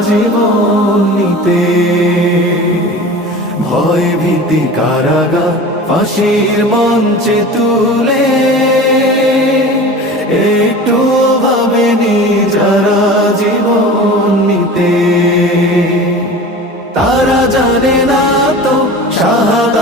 জীবন নিতে। ভয় ভীতি কারাগার, ফাঁসির মঞ্চে তুলে। একটু ভাবেনি যারা জীবন নিতে। তারা জানে না তো শাহাদা